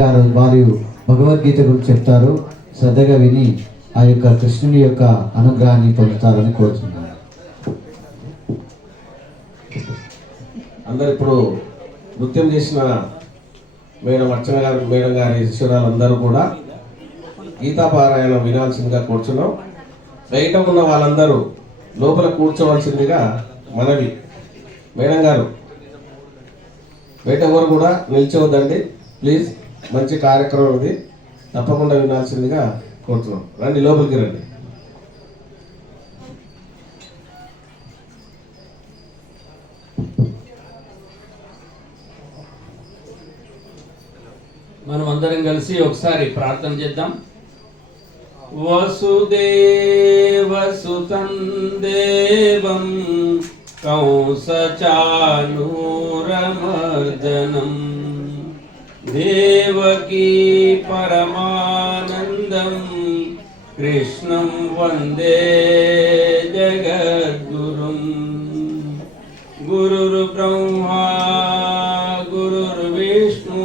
గారు వారు భగవద్గీత గురించి చెప్తారు. శ్రద్ధగా విని ఆ యొక్క కృష్ణుని యొక్క అనుగ్రహాన్ని పొందుతారని కోరుతున్నాను. అందరు ఇప్పుడు నృత్యం చేసిన మేడం గారి శిష్యురాలందరూ కూడా గీతాపారాయణం వినాల్సిందిగా కూర్చున్నాం. బయట ఉన్న వాళ్ళందరూ లోపల కూర్చోవలసిందిగా మనవి. మేడం గారు బయట ఎవరు కూడా నిల్చోవద్దండి ప్లీజ్. మంచి కార్యక్రమం ఇది, తప్పకుండా వినాల్సిందిగా కోరుతున్నాం. రండి, లోపలికి రండి. మనం అందరం కలిసి ఒకసారి ప్రార్థన చేద్దాం. వసుదేవసుతం దేవం కంసచానూరమర్దనం దేవకీ పరమానందం కృష్ణం వందే జగద్గురుం. గురుర్ బ్రహ్మా గురుర్విష్ణు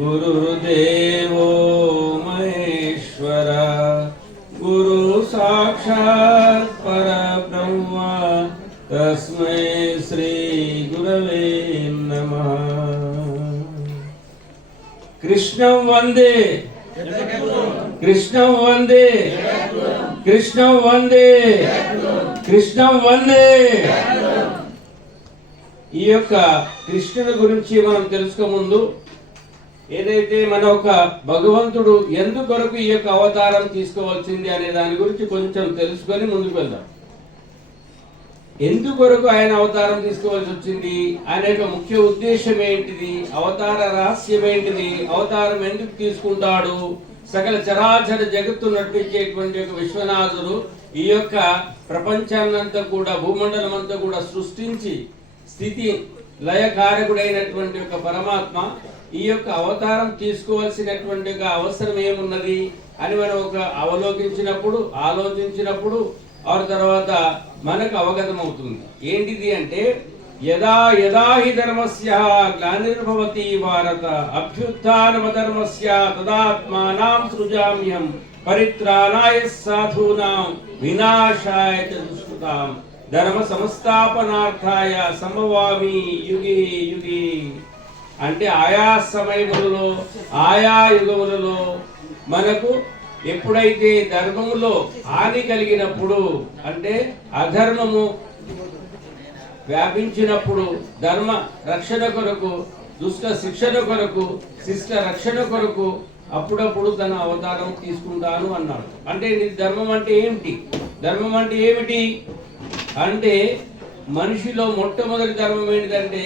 గురుర్దేవో మహేశ్వర గురు సాక్షాత్ పరబ్రహ్మ తస్మై శ్రీ గురవే నమః. కృష్ణం వందే కృష్ణం వందే కృష్ణం వందే కృష్ణం వందే. ఈ యొక్క కృష్ణుని గురించి మనం తెలుసుకో ముందు ఏదైతే మన ఒక భగవంతుడు ఎందుకొరకు ఈ యొక్క అవతారం తీసుకోవాల్సింది అనే దాని గురించి కొంచెం తెలుసుకొని ముందుకు వెళ్దాం. ఎందుకొరకు ఆయన అవతారం తీసుకోవాల్సి వచ్చింది, ఆయన యొక్క ముఖ్య ఉద్దేశం ఏంటిది, అవతార రహస్యం ఏంటిది, అవతారం ఎందుకు తీసుకుంటాడు, సకల చరాచర జగత్తు నడిపించేటువంటి యొక్క విశ్వనాథుడు ఈ యొక్క ప్రపంచాన్నంతా కూడా భూమండలం అంతా కూడా సృష్టించి స్థితి లయకారకుడైనటువంటి యొక్క పరమాత్మ ఈ యొక్క అవతారం తీసుకోవాల్సినటువంటి అవసరం ఏమున్నది అని మనం ఒక ఆలోచించినప్పుడు ఆ తర్వాత మనకు అవగతం అవుతుంది. ఏంటిది అంటే యదా యదా హి ధర్మస్య గ్లానిర్భవతి భారత అభ్యుత్థానమధర్మస్య తదాత్మానాం సృజామ్యహం పరిత్రాణాయ సాధూనాం వినాశాయ చ దుష్కృతాం ధర్మ సంస్థాపనార్థాయ సంభవామి యుగే యుగే. అంటే ఆయా సమయములలో ఆయా యుగములలో మనకు ఎప్పుడైతే ధర్మములో హాని కలిగినప్పుడు, అంటే అధర్మము వ్యాపించినప్పుడు ధర్మ రక్షణ కొరకు, దుష్ట శిక్షణ కొరకు, శిష్ట రక్షణ కొరకు అప్పుడప్పుడు తన అవతారం తీసుకుంటాను అన్నాడు. అంటే ధర్మం అంటే ఏమిటి? ధర్మం అంటే ఏమిటి అంటే మనిషిలో మొట్టమొదటి ధర్మం ఏంటిదంటే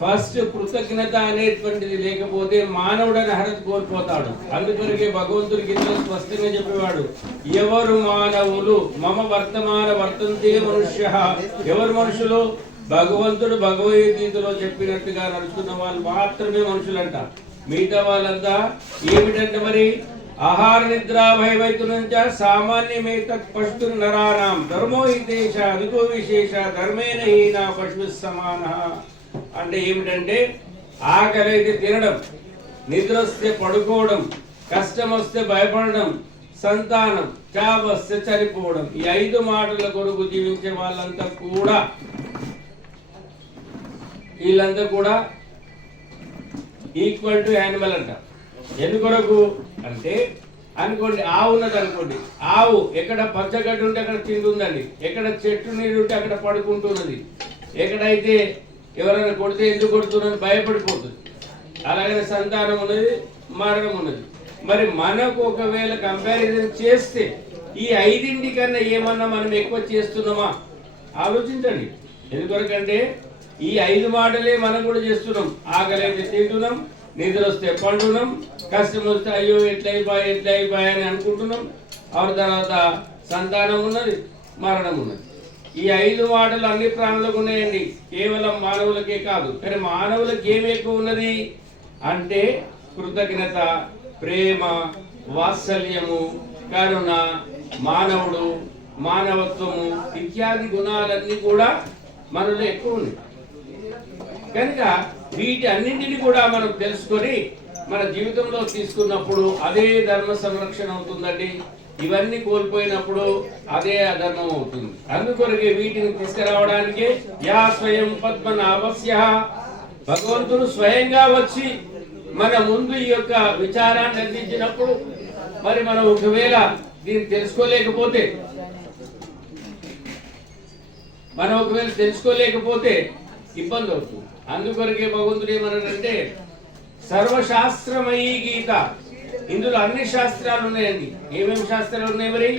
ఫస్ట్ కృతజ్ఞత అనేటువంటిది లేకపోతే మానవుడని అర్హత కోల్పోతాడు. అందుకొరకే భగవంతుడికి ఇందులో స్పష్టంగా చెప్పేవాడు, ఎవరు మానవులు మమ వర్తమాన వర్తంతే మనుష్య. ఎవరు మనుషులు? భగవంతుడు భగవద్గీతలో చెప్పినట్టుగా నడుచుకున్న వాళ్ళు మాత్రమే మనుషులంట. మిగతా వాళ్ళంతా ఏమిటంటే మరి ఆహార నిద్ర భయవైతునంచ సామాన్యమేత పశు నరాణం ధర్మో హితేష అధికో విశేష ధర్మేణ హీన పశు సమాన. అంటే ఏమిటంటే ఆకలి అయితే తినడం, నిద్ర వస్తే పడుకోవడం, కష్టం వస్తే భయపడడం, సంతానం చావు వస్తే చనిపోవడం, ఈ 5 మాటల కొరకు జీవించే వీళ్ళంతా కూడా ఈక్వల్ టు యానిమల్ అంట. ఎందుకొరకు అంటే అనుకోండి, ఆవు ఉన్నది అనుకోండి, ఆవు ఎక్కడ పచ్చగడ్డి ఉంటే అక్కడ తింటుందండి, ఎక్కడ చెట్టు నీరు ఉంటే అక్కడ పడుకుంటున్నది, ఎక్కడైతే ఎవరైనా కొడితే ఎందుకు కొడుతున్నది భయపడిపోతుంది. అలాగే సంతానం ఉన్నది, మరణం ఉన్నది. మరి మనకు ఒకవేళ కంపారిజన్ చేస్తే ఈ 5 కన్నా ఏమన్నా మనం ఎక్కువ చేస్తున్నామా ఆలోచించండి. ఎందుకొరకంటే ఈ 5 మాటలే మనం కూడా చేస్తున్నాం. ఆకలి అయితే తింటున్నాం, నిద్ర వస్తే పండున్నాం, కష్టం వస్తే అయ్యో ఎట్లయిపోయా అని అనుకుంటున్నాం. ఆ తర్వాత సంతానం ఉన్నది, మరణం ఉన్నది. ఈ 5 మాటలు అన్ని ప్రాణులకు ఉన్నాయండి, కేవలం మానవులకే కాదు. కానీ మానవులకి ఏమి ఎక్కువ ఉన్నది అంటే కృతజ్ఞత, ప్రేమ, వాత్సల్యము, కరుణ, మానవుడు, మానవత్వము ఇత్యాది గుణాలన్నీ కూడా మనలో ఎక్కువ ఉన్నాయి. కనుక వీటి అన్నింటినీ కూడా మనం తెలుసుకొని మన జీవితంలో తీసుకున్నప్పుడు అదే ధర్మ సంరక్షణ అవుతుందండి. ఇవన్నీ కోల్పోయినప్పుడు అదే అధర్మం అవుతుంది. అందుకొరకే వీటిని తీసుకురావడానికే యా స్వయం పద్మనాభస్య, భగవంతుడు స్వయంగా వచ్చి మన ముందు ఈ యొక్క విచారాన్ని అందించినప్పుడు మరి మనం ఒకవేళ దీన్ని తెలుసుకోలేకపోతే ఇబ్బంది అవుతుంది. అందుకొరకే భగవంతుడు ఏమన్నాడంటే సర్వశాస్త్రమయీ గీత. ఇందులో అన్ని శాస్త్రాలు ఉన్నాయండి. ఏమేమి శాస్త్రాలు ఉన్నాయి? మరి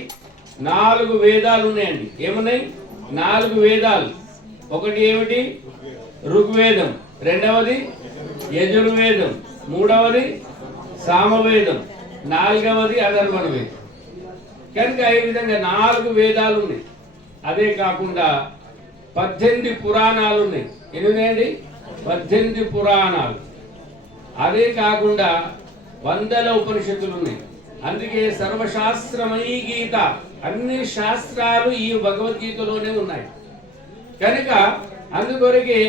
4 వేదాలు ఉన్నాయండి. ఏమున్నాయి? 4 వేదాలు. ఒకటి ఏమిటి? ఋగ్వేదం, రెండవది యజుర్వేదం, మూడవది సామవేదం, 4వది అధర్వణ వేదం. కనుక ఈ విధంగా 4 వేదాలు ఉన్నాయి. అదే కాకుండా 18 పురాణాలు ఉన్నాయి. ఎన్ని ఉన్నాయండి? 18 పురాణాలు. అదే కాకుండా 100 ఉపనిషత్తులు ఉన్నాయి. అందుకే సర్వశాస్త్రమయీ గీత, అన్ని శాస్త్రాలు ఈ భగవద్గీతలోనే ఉన్నాయి. కనుక అందుకొరకే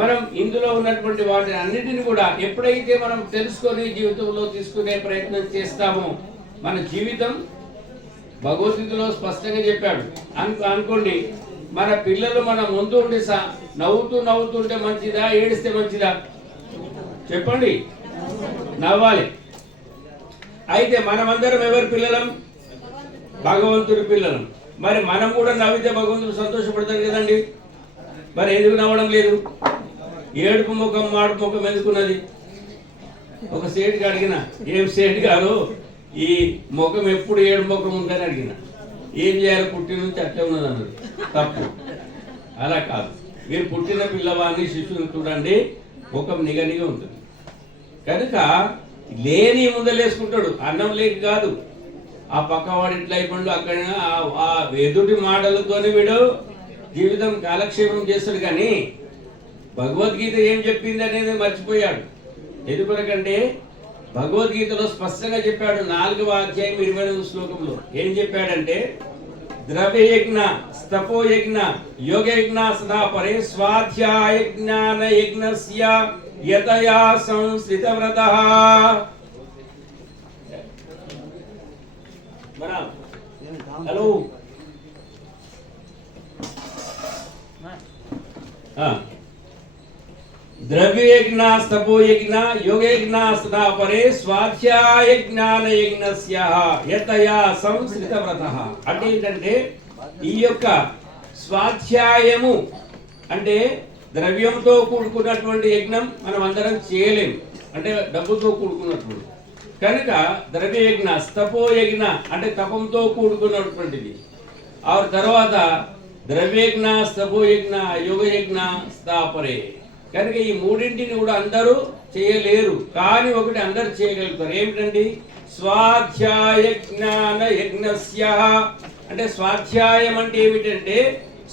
మనం ఇందులో ఉన్నటువంటి వాటిని అన్నిటిని కూడా ఎప్పుడైతే మనం తెలుసుకొని జీవితంలో తీసుకునే ప్రయత్నం చేస్తామో మన జీవితం భగవద్గీతలో స్పష్టంగా చెప్పాడు. అనుకోండి, మన పిల్లలు మన ముందు ఉండి నవ్వుతుంటే మంచిదా, ఏడిస్తే మంచిదా? చెప్పండి. నవ్వాలి. అయితే మనమందరం ఎవరి పిల్లలం? భగవంతుడి పిల్లలం. మరి మనం కూడా నవ్వితే భగవంతుడు సంతోషపడతారు కదండి. మరి ఎందుకు నవ్వడం లేదు? ఏడుపు ముఖం మాడుపు ముఖం ఎందుకున్నది? ఒక సేటుకి అడిగిన, ఏం సేటు గారు ఈ ముఖం ఎప్పుడు ఏడు ముఖం ఉందని అడిగిన. ఏం చేయాలి? పుట్టిన నుంచి అట్లే ఉన్నది అన్నారు. తప్పు. అలా కాదు. మీరు పుట్టిన పిల్లవాడిని శిశువుని చూడండి, ముఖం నిగనిగా ఉంటుంది. కనుక లేని ముందలేసుకుంటాడు, అన్నం లేక కాదు. ఆ పక్కవాడు ఇట్లా అయిపోయిండు, అక్కడ ఆ ఎదుటి మాటలతోనే వీడు జీవితం కాలక్షేపం చేస్తాడు. కానీ భగవద్గీత ఏం చెప్పింది అనేది మర్చిపోయాడు. ఎందుకొరకంటే భగవద్గీతలో స్పష్టంగా చెప్పాడు. 4వ అధ్యాయం 29వ శ్లోకంలో ఏం చెప్పాడంటే ద్రవ్యయజ్ఞ, స్తపోయజ్ఞ, యోగయజ్ఞ సదా పరే స్వాధ్యాయ జ్ఞాన యజ్ఞస్య యతయా సంశ్రితవ్రతః. హలో, ద్రవ్యయజ్ఞ, స్తపోయజ్ఞ, యోగయజ్ఞ సదా పరే స్వాధ్యాయ జ్ఞాన యజ్ఞస్య యతయా సంశ్రితవ్రతః. అంటే ఏంటంటే ఈ యొక్క స్వాధ్యాయము అంటే ద్రవ్యంతో కూడుకున్నటువంటి యజ్ఞం మనం అందరం చేయలేము, అంటే డబ్బుతో కూడుకున్నటువంటి. కనుక ద్రవ్యయజ్ఞ, స్తపోయజ్ఞ అంటే తపంతో కూడుకున్నటువంటిది. ఆ తర్వాత ద్రవ్యయజ్ఞ, స్తపోయజ్ఞ, యోగయజ్ఞ స్థాపరే. కనుక ఈ మూడింటిని కూడా అందరూ చేయలేరు, కానీ ఒకటి అందరు చేయగలుగుతారు. ఏమిటండి? స్వాధ్యాయ జ్ఞాన యజ్ఞస్య. అంటే స్వాధ్యాయం అంటే ఏమిటంటే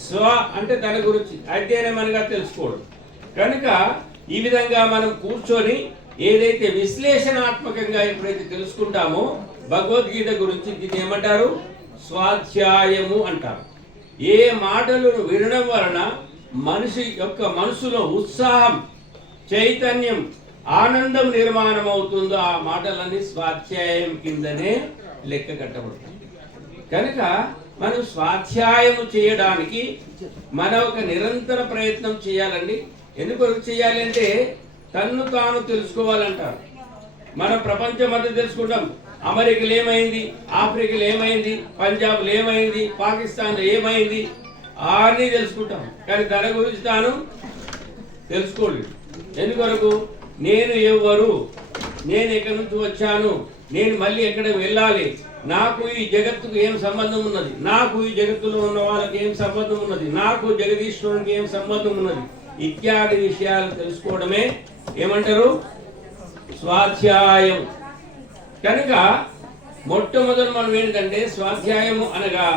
స్వ అంటే తన గురించి అధ్యయనమనగా తెలుసుకోవడం. కనుక ఈ విధంగా మనం కూర్చొని ఏదైతే విశ్లేషణాత్మకంగా ఎప్పుడైతే తెలుసుకుంటామో భగవద్గీత గురించి, దీన్ని ఏమంటారు? స్వాధ్యాయము అంటారు. ఏ మాటలను వినడం వలన మనిషి యొక్క మనసులో ఉత్సాహం, చైతన్యం, ఆనందం నిర్మాణం అవుతుందో ఆ మాటలన్నీ స్వాధ్యాయం కిందనే లెక్క కట్టబడుతుంది. కనుక మనం స్వాధ్యాయము చేయడానికి మన ఒక నిరంతర ప్రయత్నం చేయాలండి. ఎందుకు చేయాలి అంటే తన్ను తాను తెలుసుకోవాలంటారు. మనం ప్రపంచం అంతా తెలుసుకుంటాం. అమెరికాలో ఏమైంది, ఆఫ్రికాలో ఏమైంది, పంజాబ్లో ఏమైంది, పాకిస్తాన్లో ఏమైంది అన్నీ తెలుసుకుంటాం. కానీ తన గురించి తాను తెలుసుకోలేదు. ఎందుకొరకు? నేను ఎవరు, నేను ఎక్కడి నుంచి వచ్చాను, నేను మళ్ళీ ఎక్కడ వెళ్ళాలి, నాకు ఈ జగత్తుకు ఏం సంబంధం ఉన్నది, నాకు ఈ జగత్తులో ఉన్న వాళ్ళకి ఏం సంబంధం ఉన్నది, నాకు జగదీశ్వరునికి ఏం సంబంధం ఉన్నది, ఇత్యాది విషయాలు తెలుసుకోవడమే ఏమంటారు? స్వాధ్యాయం. కనుక మొట్టమొదటి మనం ఏంటంటే స్వాధ్యాయము అనగా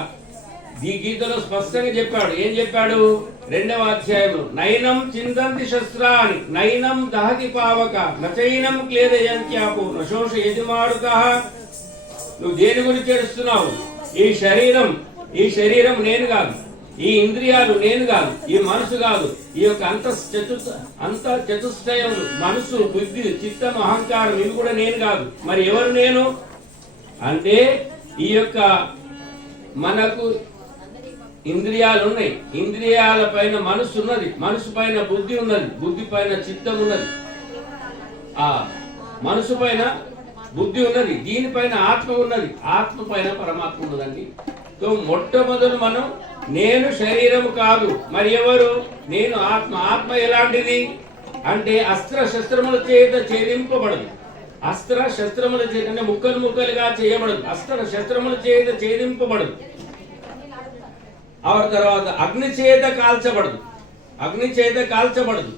ఈ గీతలో స్పష్టంగా చెప్పాడు. ఏం చెప్పాడు? 2వ అధ్యాయంలో నైనం చిందంతి శస్త్రాన్ని నైనం దహతి పావక నచైనం క్లేదయంత్యాపు నశోష యజమాడుతః. నువ్వు దేని గురించి ఏడుస్తున్నావు? ఈ శరీరం నేను కాదు. ఈ ఇంద్రియాలు నేను కాదు, ఈ మనసు కాదు, ఈ యొక్క అంత చతుష్టయములు మనసు, బుద్ధి, చిత్తం, అహంకారం ఇవి కూడా నేను కాదు. మరి ఎవరు నేను అంటే ఈ యొక్క మనకు ఇంద్రియాలు ఉన్నాయి, ఇంద్రియాల పైన మనసు ఉన్నది, మనసు పైన బుద్ధి ఉన్నది, బుద్ధి పైన చిత్తం ఉన్నది, ఆ మనసు పైన బుద్ధి ఉన్నది, దీనిపైన ఆత్మ ఉన్నది, ఆత్మ పైన పరమాత్మ ఉన్నదండి. సో మొట్టమొదలు మనం నేను శరీరము కాదు, మరి ఎవరు నేను ఆత్మ. ఆత్మ ఎలాంటిది అంటే అస్త్ర శస్త్రముల చేత ఛేదింపబడదు, అస్త్ర శస్త్రముల చేత అంటే ముక్కలు ముక్కలుగా చేయబడదు, అస్త్ర శస్త్రముల చేత ఛేదింపబడదు. ఆ తర్వాత అగ్ని చేత కాల్చబడదు, అగ్ని చేత కాల్చబడదు,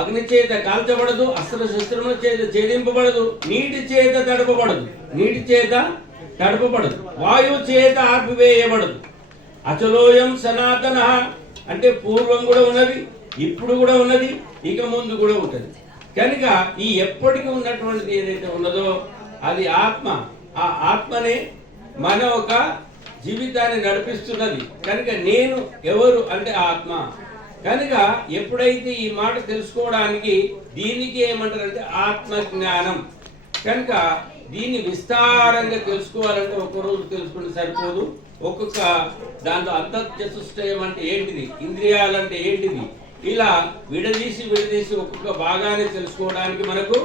అగ్ని చేత కాల్చబడదు, అస్త్ర శస్త్రముల చేత ఛేదింపబడదు, నీటి చేత తడపబడదు, నీటి చేత తడపబడదు, వాయువు చేత ఆర్పివేయబడదు. అచలోయం సనాతన అంటే పూర్వం కూడా ఉన్నది, ఇప్పుడు కూడా ఉన్నది, ఇక ముందు కూడా ఉంటుంది. కనుక ఈ ఎప్పటికీ ఉన్నటువంటిది ఏదైతే ఉన్నదో అది ఆత్మ. ఆ ఆత్మనే మన ఒక జీవితాన్ని నడిపిస్తున్నది. కనుక నేను ఎవరు అంటే ఆత్మ. కనుక ఎప్పుడైతే ఈ మాట తెలుసుకోవడానికి దీనికి ఏమంటారంటే ఆత్మ జ్ఞానం. కనుక దీన్ని విస్తారంగా తెలుసుకోవాలంటే ఒక్క రోజు తెలుసుకుంటే సరిపోదు. ఒక్కొక్క దాంట్లో అంతర్చతుష్టయం అంటే ఏంటిది, ఇంద్రియాలు అంటే ఏంటిది, ఇలా విడదీసి ఒక్కొక్క భాగాన్ని తెలుసుకోవడానికి మనకు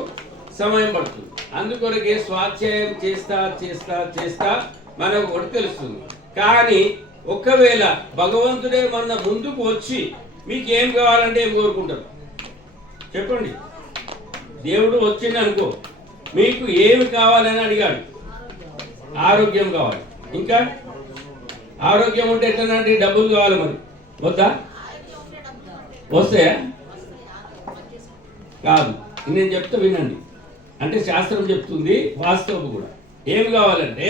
సమయం పడుతుంది. అందుకొరకే స్వాధ్యాయం చేస్తా మనకు ఒకటి తెలుస్తుంది. కానీ ఒకవేళ భగవంతుడే మన ముందుకు వచ్చి మీకు ఏం కావాలంటే ఏం కోరుకుంటారు చెప్పండి. దేవుడు వచ్చింది అనుకో, మీకు ఏమి కావాలని అడిగాడు, ఆరోగ్యం కావాలి. ఇంకా ఆరోగ్యం ఉంటే ఎట్లనంటే డబ్బులు కావాలి, మరి వద్దా? వస్తాయా? కాదు, నేను చెప్తా వినండి. అంటే శాస్త్రం చెప్తుంది, వాస్తవం కూడా. ఏం కావాలంటే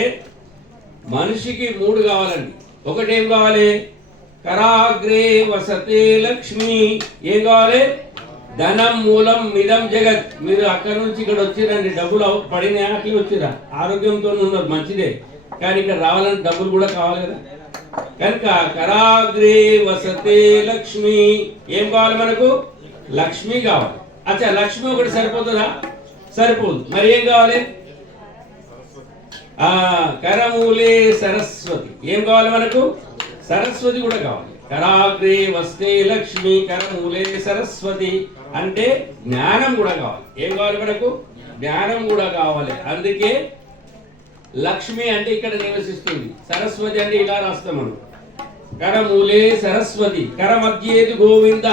మనిషికి 3 కావాలండి. ఒకటి ఏం కావాలి, కరాగ్రే వసతే లక్ష్మి. ఏం కావాలి? ధనం మూలం మిదం జగత్. మీరు అక్కడ నుంచి ఇక్కడ వచ్చిరండి, డబ్బులు పడిన అట్లా వచ్చిరా, ఆరోగ్యంతో ఉన్నారు, మంచిదే. కానీ ఇక్కడ రావాలంటే డబ్బులు కూడా కావాలి కదా. కనుక కరాగ్రే వసతే లక్ష్మి. ఏం కావాలి మనకు? లక్ష్మి కావాలి. అచ్చా, లక్ష్మి ఒకటి సరిపోతుందా? సరిపోదు. మరి ఏం కావాలి? కరమూలే సరస్వతి. ఏం కావాలి మనకు? సరస్వతి కూడా కావాలి. కరాగ్రే వస్తే లక్ష్మి, కరమూలే సరస్వతి అంటే జ్ఞానం కూడా కావాలి. ఏం కావాలి మనకు? జ్ఞానం కూడా కావాలి. అందుకే లక్ష్మి అంటే ఇక్కడ నివసిస్తుంది, సరస్వతి అంటే ఇలా రాస్తాం మనం, కరమూలే సరస్వతి. కర మధ్యేది గోవింద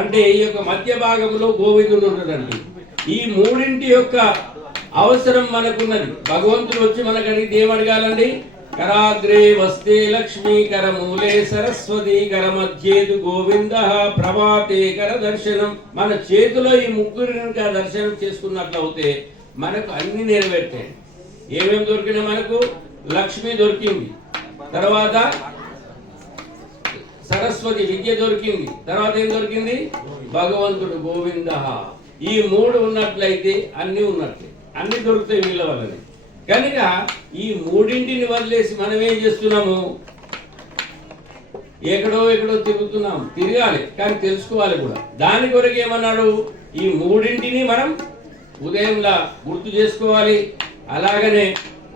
అంటే ఈ యొక్క మధ్య భాగంలో గోవిందుడు ఉన్నాడండి. ఈ మూడింటి యొక్క అవసరం మనకున్నది. భగవంతుడు వచ్చి మనకు అడిగితే ఏమడగాలండి? కరాగ్రే వస్తే లక్ష్మి, కరమూలే సరస్వతి, కర మధ్యేదు గోవింద, ప్రభాతే కర దర్శనం. మన చేతిలో ఈ ముగ్గురిని దర్శనం చేసుకున్నట్లయితే మనకు అన్ని నెరవేర్తాయి. ఏమేమి దొరికినా మనకు? లక్ష్మి దొరికింది, తర్వాత సరస్వతి విద్య దొరికింది, తర్వాత ఏం దొరికింది? భగవంతుడు గోవింద. ఈ 3 ఉన్నట్లయితే అన్ని ఉన్నట్లే, అన్ని దొరుకుతాయి వీళ్ళ వల్లనే. కనుక ఈ మూడింటిని వదిలేసి మనం ఏం చేస్తున్నాము? ఎక్కడో తిరుగుతున్నాం. తిరగాలి, కానీ తెలుసుకోవాలి కూడా. దాని కొరకు ఏమన్నాడు? ఈ మూడింటిని మనం ఉదయంలా గుర్తు చేసుకోవాలి. అలాగనే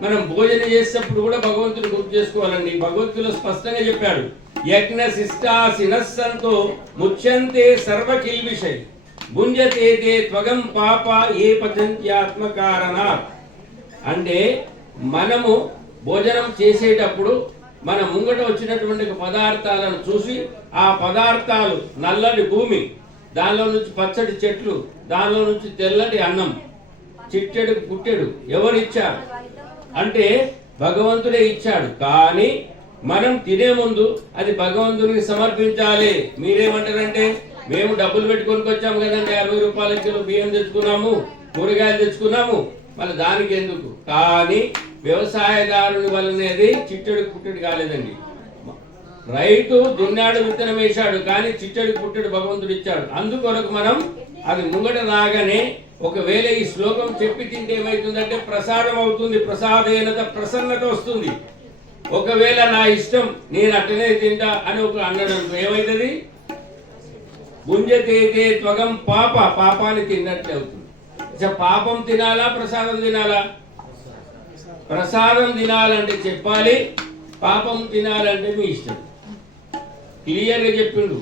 మనం భోజనం చేసేటప్పుడు కూడా భగవంతుని గుర్తు చేసుకోవాలండి. భగవంతుడు స్పష్టంగా చెప్పాడు, యజ్ఞ శిష్టా శినస్సంతో ముచ్యంతే సర్వ కిల్బిషై భుంజతే తే త్వగం పాప ఏ పచంత్యాత్మకారణాత్. అంటే మనము భోజనం చేసేటప్పుడు మన ముంగట వచ్చినటువంటి పదార్థాలను చూసి, ఆ పదార్థాలు నల్లటి భూమి, దానిలో నుంచి పచ్చటి చెట్లు, దానిలో నుంచి తెల్లటి అన్నం, చిట్టెడు పుట్టెడు ఎవరు ఇచ్చారు అంటే భగవంతుడే ఇచ్చాడు. కానీ మనం తినే ముందు అది భగవంతునికి సమర్పించాలి. మీరేమంటారంటే, మేము డబ్బులు పెట్టుకొని వచ్చాము కదండి, 60 రూపాయల కిలో బియ్యం తెచ్చుకున్నాము, కూరగాయలు తెచ్చుకున్నాము, మళ్ళీ దానికి ఎందుకు? కానీ వ్యవసాయదారుని వల్లనేది చిట్టెడు పుట్టెడు కాలేదండి. రైతు దున్నాడు, విత్తనం వేశాడు, కానీ చిట్టెడు పుట్టెడు భగవంతుడు ఇచ్చాడు. అందుకొరకు మనం అది ముంగట రాగానే ఒకవేళ ఈ శ్లోకం చెప్పి తింటే ఏమైతుందంటే ప్రసాదం అవుతుంది, ప్రసాదేనత ప్రసన్నత వస్తుంది. ఒకవేళ నా ఇష్టం నేను అట్టనే తింటా అని ఒక అన్నాడు ఏమవుతుంది? భుంజతే త్వగం పాపాన్ని తిన్నట్లే అవుతుంది. పాపం తినాలా ప్రసాదం తినాలా? ప్రసాదం తినాలంటే చెప్పాలి, పాపం తినాలంటే మీ ఇష్టం. క్లియర్గా చెప్పిండు.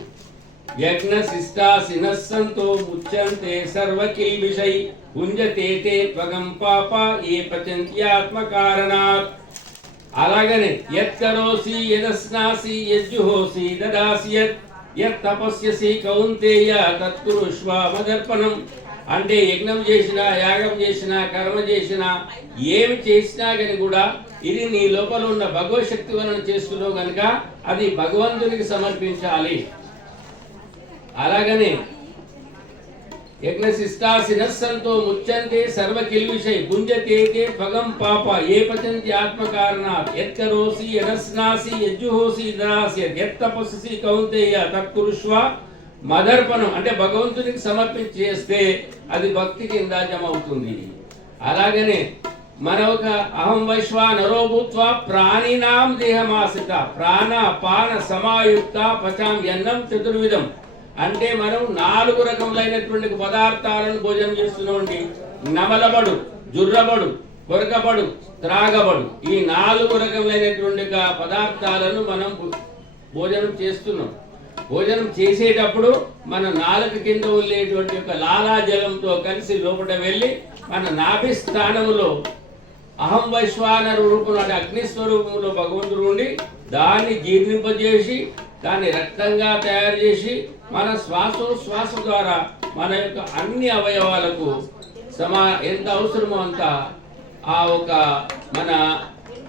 యజ్ఞ శిష్టా సినస్సంతో ముచ్యంతే సర్వకిల్బిషై భుంజతే త్వగం పాప ఏ పచంత్యాత్మకారణాత్. అలాగనే యత్కరోసి యదస్నాసి యజ్జుహోసి దదాసి యత్ తపస్యసి కౌంతేయ తత్కురుష్వ మదర్పణం. అంటే యజ్ఞం చేసినా, యాగం చేసినా, కర్మ చేసినా, ఏమి చేసినా కానీ కూడా ఇది నీ లోపల ఉన్న భగవత్ శక్తి వలన చేస్తున్నావు కనుక అది భగవంతునికి సమర్పించాలి. అలాగనే యజ్ఞశిష్టా సినస్సంతో ముచ్యంతే సర్వకిల్విషై భుంజతే త్వగం పాప ఏ పచంతి ఆత్మకారణాత్ యత్కరోసి యదస్నాసి యజ్జుహోసి దదాసి యత్ తపస్సి కౌంతేయ తత్కురుష్వ మదర్పణం. అంటే భగవంతునికి సమర్పించి చేస్తే అది భక్తి కింద జమ అవుతుంది. అలాగనే మన ఒక అహం వైశ్వానరో భూత్వా ప్రాణినాం దేహమాశ్రిత ప్రాణ పాన సమాయుక్త పచామ్యన్నం చతుర్విధం. అంటే మనం 4 రకములైనటువంటి పదార్థాలను భోజనం చేస్తున్నామండి. నమలబడు, జుర్రబడు, కొరకబడు, త్రాగబడు. ఈ 4 రకములైనటువంటి పదార్థాలను మనం భోజనం చేస్తున్నాం. భోజనం చేసేటప్పుడు మన నాలుక కింద ఉండేటువంటి ఒక లాలాజలంతో కలిసి లోపల వెళ్ళి మన నాభి స్థానంలో అహం వైశ్వానర రూపంలో అంటే అగ్నిస్వరూపంలో భగవంతుడు ఉండి దాన్ని జీర్ణింపజేసి దాన్ని రక్తంగా తయారు చేసి మన శ్వాస ద్వారా మన యొక్క అన్ని అవయవాలకు ఎంత అవసరమో అంత ఆ ఒక మన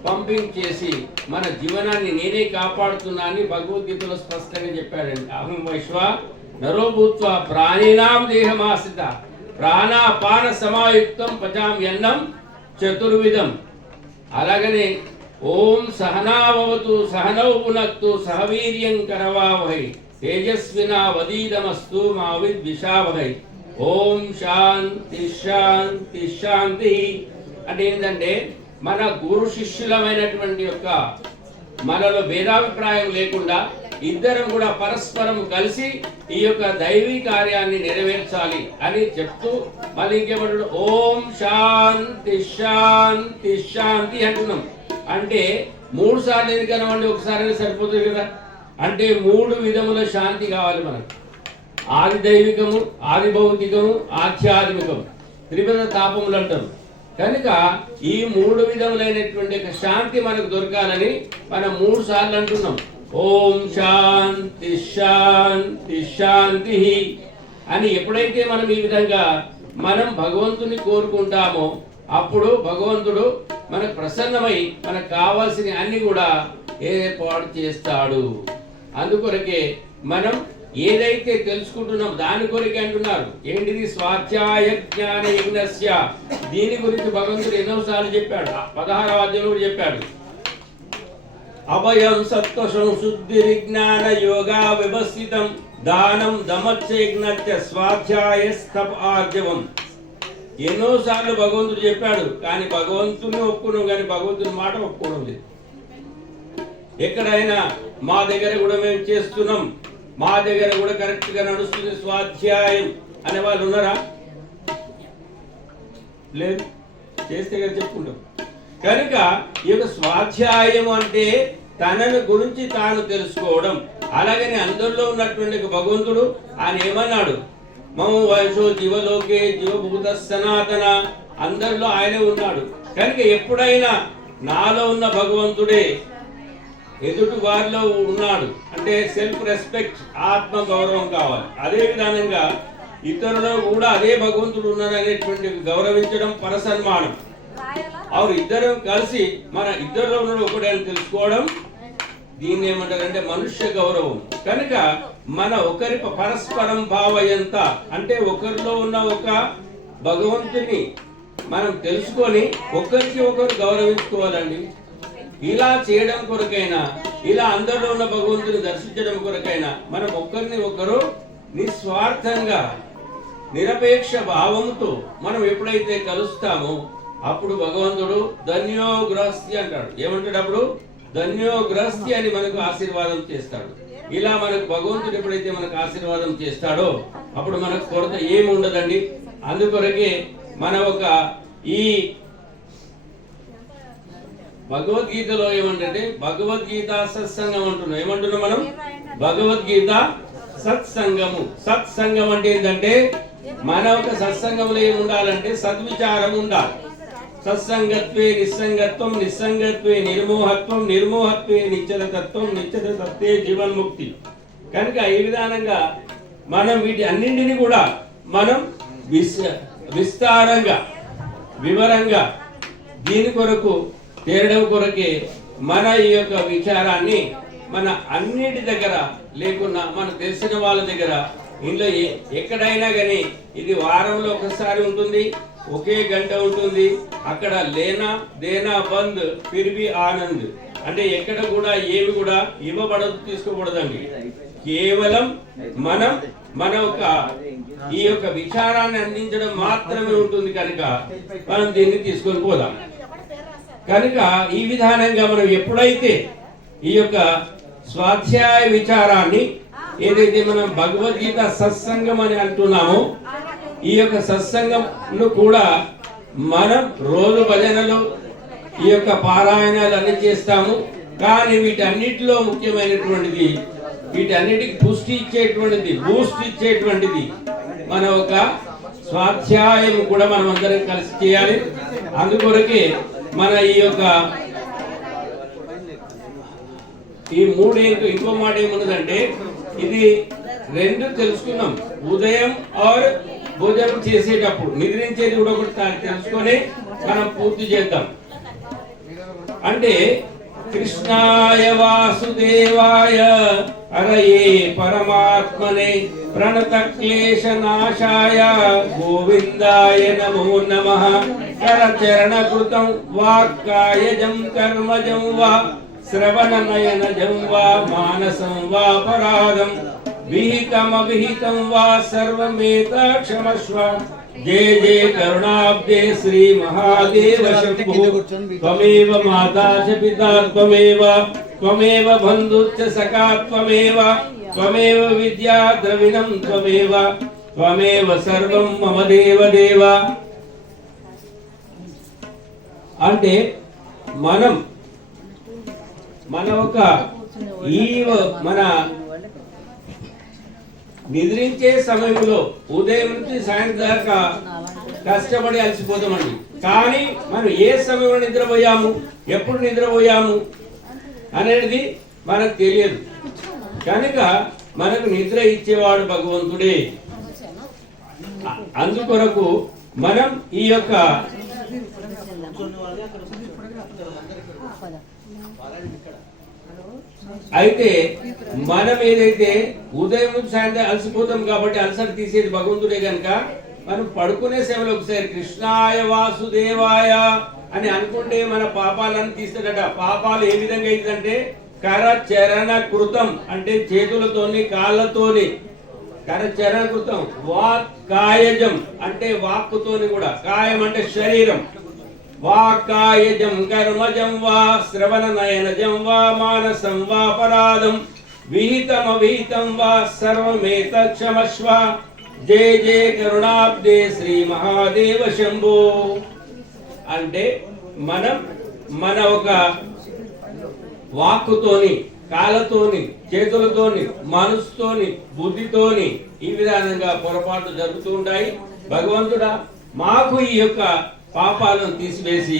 పంపింగ్ చేసి మన జీవనాన్ని నేనే కాపాడుతున్నా అని భగవద్గీతలో స్పష్టంగా చెప్పాడండి. అహం వైశ్వ నరోభూత్వ ప్రాణినాం దేహమాశ్రిత ప్రాణాపాన సమాయుక్తం పచామ్యన్నం చతుర్విధం. అలాగనే ఓం సహనావతు సహనౌ పునక్తు సహవీర్యం కరవావహై తేజస్వినావదీదమస్తు మా విద్విషావహై. ఓం శాంతి శాంతి శాంతి. అంటే ఏంటంటే మన గురు శిష్యులమైనటువంటి యొక్క మనలో భేదాభిప్రాయం లేకుండా ఇద్దరం కూడా పరస్పరం కలిసి ఈ యొక్క దైవీ కార్యాన్ని నెరవేర్చాలి అని చెప్తూ మళ్ళీ ఇంకేమంటాడు ఓం శాంతి శాంతి శాంతి అంటున్నాం. అంటే 3 సార్లు ఎందుకనమండి, ఒకసారి సరిపోతుంది కదా. అంటే 3 విధముల శాంతి కావాలి మనకు. ఆది దైవికము, ఆది భౌతికము, ఆధ్యాత్మికము, త్రివిధ తాపములు అంటారు. కనుక ఈ 3 విధములైనటువంటి శాంతి మనకు దొరకాలని మనం 3 సార్లు అంటున్నాం. ఓం శాంతి శాంతి శాంతి అని ఎప్పుడైతే మనం ఈ విధంగా మనం భగవంతుని కోరుకుంటామో అప్పుడు భగవంతుడు మనకు ప్రసన్నమై మనకు కావాల్సిన అన్ని కూడా ఏర్పాటు చేస్తాడు. అందుకొరకే మనం ఏదైతే తెలుసుకుంటున్నాం దాని కొరకే అంటున్నారు. ఏంటిది? స్వాధ్యాయ జ్ఞాన యజ్ఞస్య. దీని గురించి భగవంతుడు ఎన్నోసార్లు చెప్పాడు. 16వ అధ్యాయంలో చెప్పాడు. అభయం సత్వ సంశుద్ధి విజ్ఞాన యోగా వ్యవస్థితం దానం దమచ్చ స్వాధ్యాయ స్తప ఆర్జవం. ఎన్నోసార్లు భగవంతుడు చెప్పాడు. కానీ భగవంతుని ఒప్పుకున్నాం, కానీ భగవంతుని మాట ఒప్పుకోవడం లేదు. ఎక్కడైనా మా దగ్గర కూడా మేము చేస్తున్నాం, మా దగ్గర కూడా కరెక్ట్ గా నడుస్తుంది స్వాధ్యాయం అనే వాళ్ళు ఉన్నారా? లేదు. చేస్తే కదా చెప్పుకుంటాం. కనుక ఈ యొక్క స్వాధ్యాయం అంటే తనను గురించి తాను తెలుసుకోవడం. అలాగనే అందరిలో ఉన్నటువంటి భగవంతుడు ఆయన ఏమన్నాడు? మమ వయసో జీవలోకే జీవభూత సనాతన. అందరిలో ఆయనే ఉన్నాడు. కనుక ఎప్పుడైనా నాలో ఉన్న భగవంతుడే ఎదుటి వారిలో ఉన్నాడు అంటే సెల్ఫ్ రెస్పెక్ట్, ఆత్మ గౌరవం కావాలి. అదే విధానంగా ఇతరులో కూడా అదే భగవంతుడు ఉన్నాడనేటువంటి గౌరవించడం పరసన్మానం. అవును, ఇద్దరం కలిసి మన ఇద్దరిలో ఉన్న ఒకటే అని తెలుసుకోవడం, దీన్ని ఏమంటారంటే మనుష్య గౌరవం. కనుక మన ఒకరి పరస్పరం భావయంత అంటే ఒకరిలో ఉన్న ఒక భగవంతుని మనం తెలుసుకొని ఒకరికి ఒకరు గౌరవించుకోవాలండి. ఇలా చేయడం కొరకైనా, ఇలా అందరిలో ఉన్న భగవంతుని దర్శించడం కొరకైనా మనం ఒకరిని ఒకరు నిస్వార్థంగా నిరపేక్ష భావంతో మనం ఎప్పుడైతే కలుస్తామో అప్పుడు భగవంతుడు ధన్యోగ్రస్తి అంటాడు. ఏమంటాడు? అప్పుడు ధన్యోగ్రస్తి అని మనకు ఆశీర్వాదం చేస్తాడు. ఇలా మనకు భగవంతుడు ఎప్పుడైతే మనకు ఆశీర్వాదం చేస్తాడో అప్పుడు మనకు కొరత ఏమి ఉండదండి. అందుకొరకే మన ఒక ఈ భగవద్గీతలో ఏమంటే భగవద్గీత సత్సంగం అంటున్నాం. ఏమంటున్నాం మనం? భగవద్గీత సత్సంగము. సత్సంగం అంటే ఏంటంటే మన ఒక సత్సంగంలో ఏమి ఉండాలంటే సద్విచారం ఉండాలి. సత్సంగత్వే నిస్సంగత్వం, నిస్సంగత్వే నిర్మోహత్వం, నిర్మోహత్వే నిశ్చలతత్వం, నిశ్చలతత్వే జీవన్ముక్తి. కనుక ఈ విధానంగా మనం వీటి అన్నింటినీ కూడా మనం విస్తారంగా వివరంగా దీని కొరకు తేరడం కొరకే మన ఈ యొక్క విచారాన్ని మన అన్నిటి దగ్గర లేకున్నా మన తెలిసిన వాళ్ళ దగ్గర ఇంట్లో ఎక్కడైనా కానీ ఇది వారంలో ఒకసారి ఉంటుంది, ఒకే గంట ఉంటుంది. అక్కడ లేనా దేనా బంద్ ఫిర్బి ఆనంద్ అంటే ఎక్కడ కూడా ఏమి కూడా ఇవ్వబడదు, తీసుకోకూడదండి. కేవలం మనం మన ఒక ఈ యొక్క విచారాన్ని అందించడం మాత్రమే ఉంటుంది. కనుక మనం దీన్ని తీసుకొని పోదాం. కనుక ఈ విధానంగా మనం ఎప్పుడైతే ఈ యొక్క స్వాధ్యాయ విచారాన్ని ఏదైతే మనం భగవద్గీత సత్సంగం అని అంటున్నామో ఈ యొక్క సత్సంగంను కూడా మనం రోజు భజనలు ఈ యొక్క పారాయణాలు అన్ని చేస్తాము. కానీ వీటన్నిటిలో ముఖ్యమైనటువంటిది, వీటన్నిటికి పుష్టి ఇచ్చేటువంటిది, బూస్ట్ ఇచ్చేటువంటిది మన ఒక స్వాధ్యాయం కూడా మనం అందరం కలిసి చేయాలి. అందుకొరకే మన ఈ యొక్క ఈ మూడేంటో ఇంకో మాట ఏమున్నదంటే ఇది రెండు తెలుసుకున్నాం. ఉదయం ఆర్ భోజనం చేసేటప్పుడు నిద్రించేది కూడా ఒకటి తెలుసుకొని మనం పూర్తి చేద్దాం. అంటే కృష్ణాయ వాసుదేవాయ హరయే పరమాత్మనే ప్రణత క్లేశ నాశాయ గోవిందాయ నమో నమః. కరచరణ కృతం వాక్కాయజం కర్మజం వా శ్రవణ నయనజం వా మానసం వా పరాధం విహితం అవిహితం వా సర్వమేత క్షమస్వ. జయ జయ కరుణాబ్దే శ్రీ మహాదేవ శంభో. త్వమేవ మాతా చ పితా త్వమేవ, త్వమేవ బంధుశ్చ సఖా త్వమేవ, త్వమేవ విద్యా ద్రవిణం త్వమేవ, త్వమేవ సర్వం మమ దేవ దేవ. అంటే మనం మన ఒక ఈ మన నిద్రించే సమయంలో ఉదయం నుంచి సాయంత్రం దాకా కష్టపడి అలసిపోతామండి. కానీ మనం ఏ సమయంలో నిద్రపోయాము, ఎప్పుడు నిద్రపోయాము అనేది మనకు తెలియదు. కనుక మనకు నిద్ర ఇచ్చేవాడు భగవంతుడే. అందుకొరకు మనం ఈ యొక్క అయితే మనం ఏదైతే ఉదయం నుంచి సాయంత్రం అలసిపోతాం కాబట్టి అలసట తీసేది భగవంతుడే. కనుక మనం పడుకునే సేవలో ఒకసారి కృష్ణాయ వాసుదేవాయ అని అనుకుంటే మన పాపాలను తీస్తాడట. పాపాలు ఏ విధంగా అవుతుందంటే కరచరణ కృతం అంటే చేతులతోని కాళ్ళతోని, కరచరణ కృతం వాక్ కాయజం అంటే వాక్కుతోని కూడా, కాయం అంటే శరీరం, వాక్కాయజం కర్మజం వా శ్రవణ నయనజం వా మానసం వా పరాధం విహితం అవిహితం వా సర్వమేత క్షమస్వ. జయ జయ కరుణాబ్దే శ్రీ మహాదేవ శంభో. అంటే మనం మన ఒక వాక్కుతోని, కాళ్ళతోని, చేతులతోని, మనసుతోని, బుద్ధితోని ఈ విధానంగా పొరపాట్లు జరుగుతూ ఉంటాయి. భగవంతుడా మాకు ఈ యొక్క పాపాలను తీసివేసి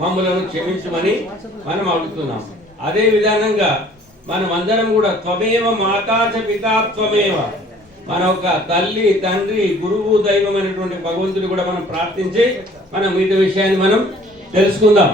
మమ్మలను క్షమించమని మనం అడుగుతున్నాం. అదే విధానంగా మనం అందరం కూడా త్వమేవ మాతా చ పితా త్వమేవ, మన ఒక తల్లి తండ్రి గురువు దైవం అనేటువంటి భగవంతుని కూడా మనం ప్రార్థించి మనం వీటి విషయాన్ని మనం తెలుసుకుందాం.